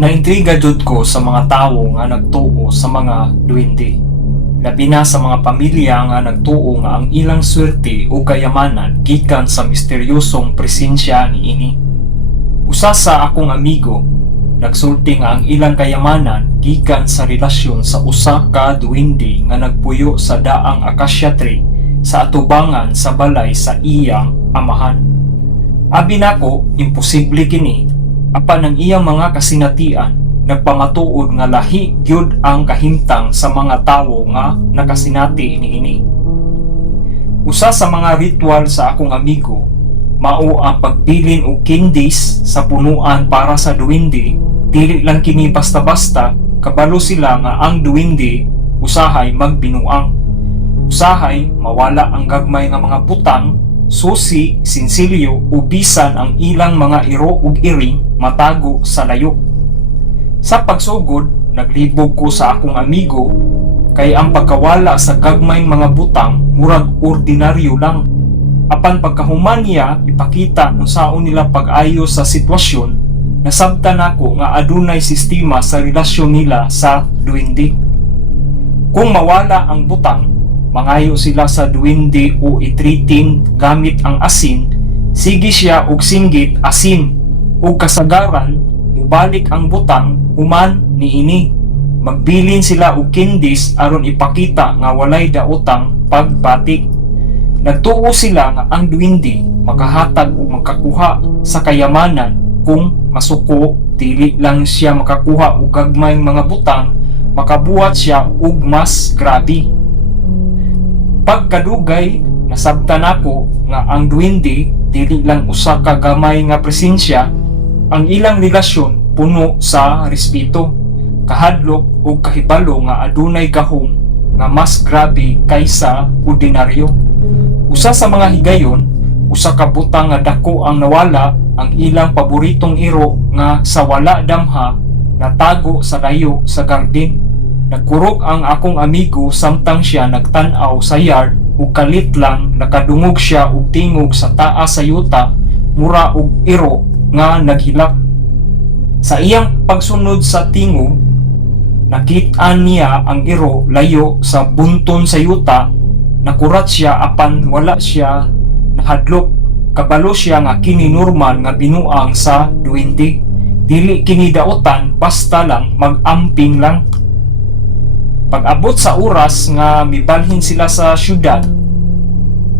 Naintriga jud ko sa mga tawo nga nagtuo sa mga duwende. Labi na sa mga pamilya nga nagtuo nga ang ilang swerte o kayamanan gikan sa misteryosong presensya niini. Usa sa akong amigo nagsulti nga ang ilang kayamanan gikan sa relasyon sa usa ka duwende nga nagpuyo sa daang acacia tree sa atubangan sa balay sa iyang amahan. Abi nako, imposible kini. Apan ang iyang mga kasinatian nagpamatuod nga lahi gyud ang kahimtang sa mga tawo nga nakasinati niini. Usa sa mga ritual sa akong amigo mao ang pagbilin og candies sa punuan para sa duwende. Dili lang kini basta-basta, kabalo sila nga ang duwende usahay magbinuang. Usahay mawala ang gagmay nga mga butang, susi, sinsilyo o bisan ang ilang mga iro ug iring matago sa layo. Sa pagsugod, naglibog ko sa akong amigo kay ang pagkawala sa gagmayng mga butang murag ordinaryo lang. Apan pagkahuman niya ipakita kung saon nila pag-ayos sa sitwasyon, nasabtan ako nga adunay sistema sa relasyon nila sa duwende. Kung mawala ang butang, mangayo sila sa duwende o itritin gamit ang asin, sige siya og singgit asin, o kasagaran mubalik ang butang human niini. Magbilin sila og candies aron ipakita nga walay daotang pagbatik. Nagtuo sila nga ang duwende makahatag o makakuha sa kayamanan kung masuko. Dili lang siya makakuha og gagmayng mga butang, makabuhat siya og mas grabe. Pagkadugay, nasabtan ako nga ang duwende dili lang usa ka gamay nga presensya. Ang ilang relasyon puno sa respeto, kahadlok ug kahibalo nga adunay gahom nga mas grabe kaysa ordinaryo. Usa sa mga higayon, usa ka butang nga dako ang nawala, ang ilang paboritong iro nga sa wala damha natago sa layo sa garden. Nagkurog ang akong amigo samtang siya nagtan-aw sa yard ug kalit lang nakadungog siya og tingog sa taas sa yuta mura og iro nga naghilak. Sa iyang pagsunod sa tingog, nakit-an niya ang iro layo sa bunton sa yuta. Nakurat siya apan wala siya nahadlok. Kabalo siya nga kini normal nga binuang sa duwende. Dili kini daotan, basta lang mag-amping lang. Pag-abot sa oras nga mibalhin sila sa syudad,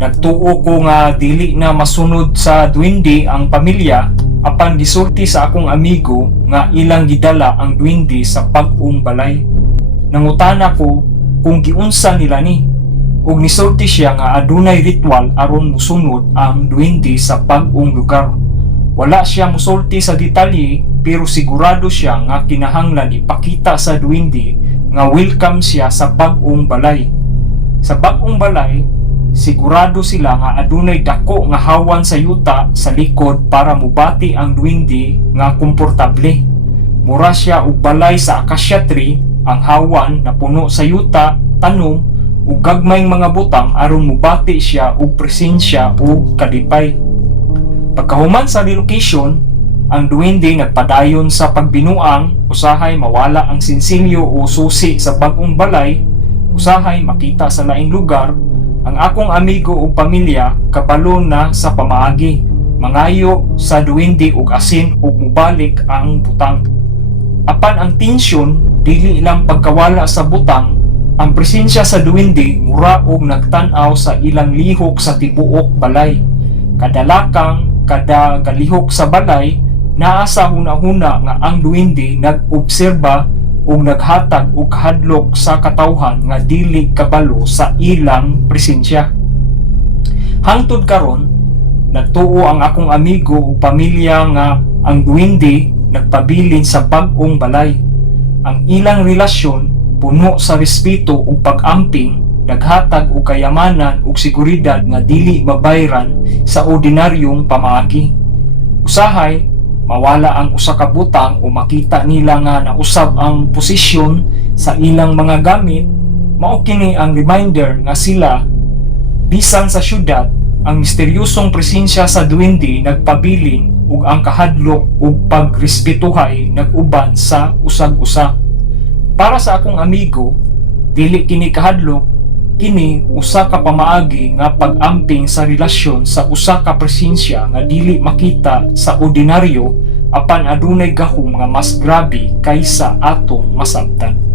nagtuo ko nga dili na masunod sa duwende ang pamilya, apan gisulti sa akong amigo nga ilang gidala ang duwende sa pag-ong balay. Nangutana ko kung giunsa nila ni, ug nisulti siya nga adunay ritual aron musunod ang duwende sa pag-ong lugar. Wala siya musulti sa detalye, pero sigurado siya nga kinahanglan ipakita sa duwende nga welcome siya sa bag-ong balay. Sa bag-ong balay, sigurado sila nga adunay dako nga hawan sa yuta sa likod para mubati ang duwende nga komportable. Mura siya og balay sa acacia tree, ang hawan na puno sa yuta, tanom ug gagmayng mga butang aron mubati siya og presensya o kadipay. Pagkahuman sa relocation, ang duwende nagpadayon sa pagbinuang, usahay mawala ang sinsilyo o susi sa bag-ong balay, usahay makita sa laing lugar. Ang akong amigo o pamilya kabalo na sa pamaagi, mangayo sa duwende og asin ug mubalik ang butang. Apan ang tensyon dili lang pagkawala sa butang, ang presensya sa duwende mura og nagtan-aw sa ilang lihok sa tibuok balay. Kada galihok sa balay, naa sa huna-huna nga ang duwende nag-obserba o naghatag og kahadlok sa katawhan nga dili kabalo sa ilang presensya. Hangtod karon, nagtuo ang akong amigo o pamilya nga ang duwende nagpabilin sa bag-ong balay. Ang ilang relasyon puno sa respeto ug pag-amping, naghatag og kayamanan ug seguridad nga dili mabayran sa ordinaryong pamaagi. Usahay mawala ang usa ka butang o makita nila nga nausab ang posisyon sa ilang mga gamit, mao kini ang reminder nga sila bisan sa syudad ang misteryosong presensya sa duwende nagpabilin ug ang kahadlok ug pagrespetuhay nag-uban sa usag-usa. Para sa akong amigo, dili kini kahadlok, kini usa ka pamaagi nga pag-amping sa relasyon sa usa ka presensya nga dili makita sa ordinaryo apan adunay gahom nga mas grabe kaysa atong masabtan.